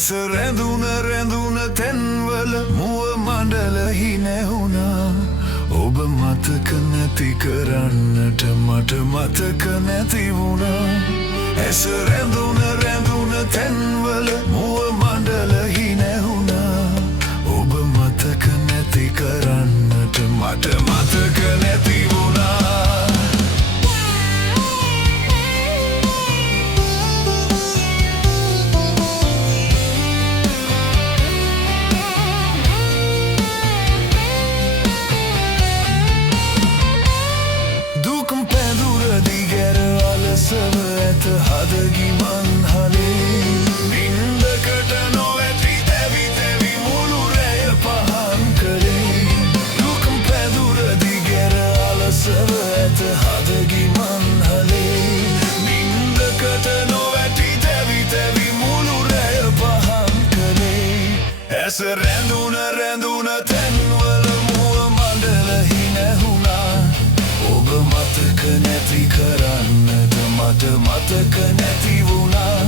ඇස රැඳුන තැන්වල මුව මණ්ඩල හිනැහුණා. ඔබ මතක නැති කරන්නට මට මතක නැති වුණා. ඇස රැඳුන තැන්වල මුව මණ්ඩල හිනැහුණා. ඔබ මතක නැති කරන්නට මට මතක නැති වුණා. ඇත හදගිමන් හලේ නින්දකට නොවැටි තැවි මුළු රැය පහන් කළේ. දුකම් පැදුර දිගැර අලසව ඇත හදගිමන් හලේ නින්දකට නොවැටි තැවි මුළු රැය පහන් කළේ. ඇස රැඳුන තැන්වල මුව මණ්ඩල හිනැහුණා. ඔබ මතක නැති කරන්නට මට මතක නැති වුණා.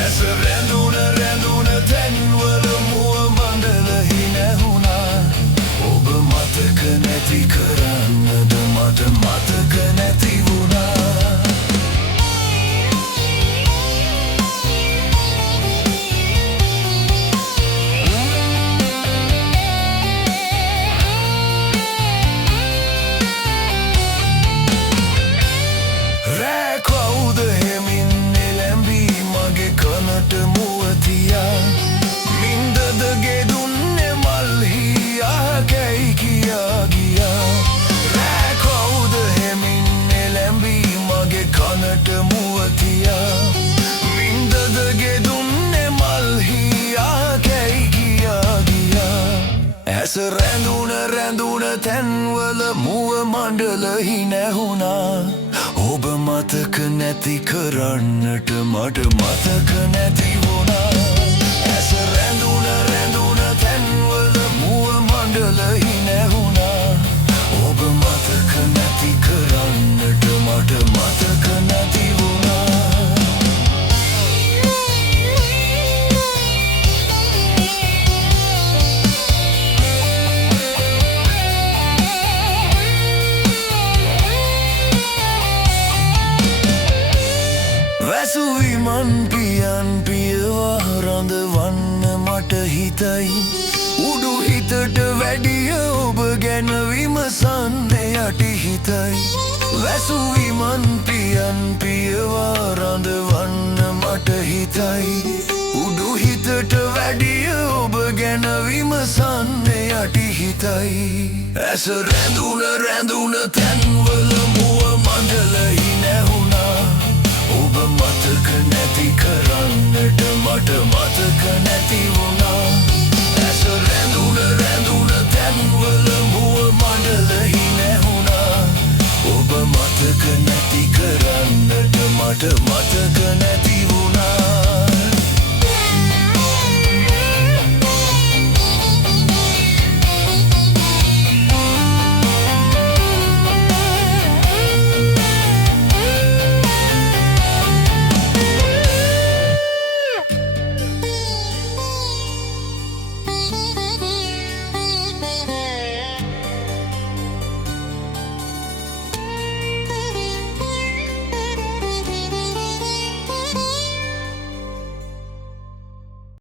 ඇස රැඳුන තැන්වල මුව මණ්ඩල හිනැහුණා. ඔබ මතක නැති කරන්නට මට මතක නැති වුණා. මුවතියා මින්දදගේ දුන්නේ මල්හි ආකැයි කියා ගියා. රෑ කවුද හෙමින් එළැඹී මගේ කනට මුවතියා මින්දදගේ දුන්නේ මල්හි ආකැයි කියා ගියා. ඇස රැඳුන තැන්වල මුව මණ්ඩල හිනැහුණා. ඔබ මතක නැති කරන්නට මට මතක නැති වුණා. ඇස රැඳුන තැන්වල මුව මණ්ඩල හිනැහුණා. ඔබ මතක නැති කරන්නට මට මතක නැති වුණා. වැසුවිමන් පියන් පියවා රඳවන්න මට හිතයි. උඩු හිතට වැඩිය ඔබ ගැන විමසන්නේ යටි හිතයි. වැසුවිමන් පියන් පියවා රඳවන්න මට හිතයි. උඩු හිතට වැඩිය ඔබ ගැන විමසන්නේ යටි හිතයි. ඇස රැඳුන තැන්වල මුව මණ්ඩල හිනැහුණා. ඔබ මතක නැති කරන්නට මට මතක නැති වුණා. ඇස රැඳුන තැන්වල මුව මණ්ඩල හිනැහුණා. ඔබ මතක නැති කරන්නට මට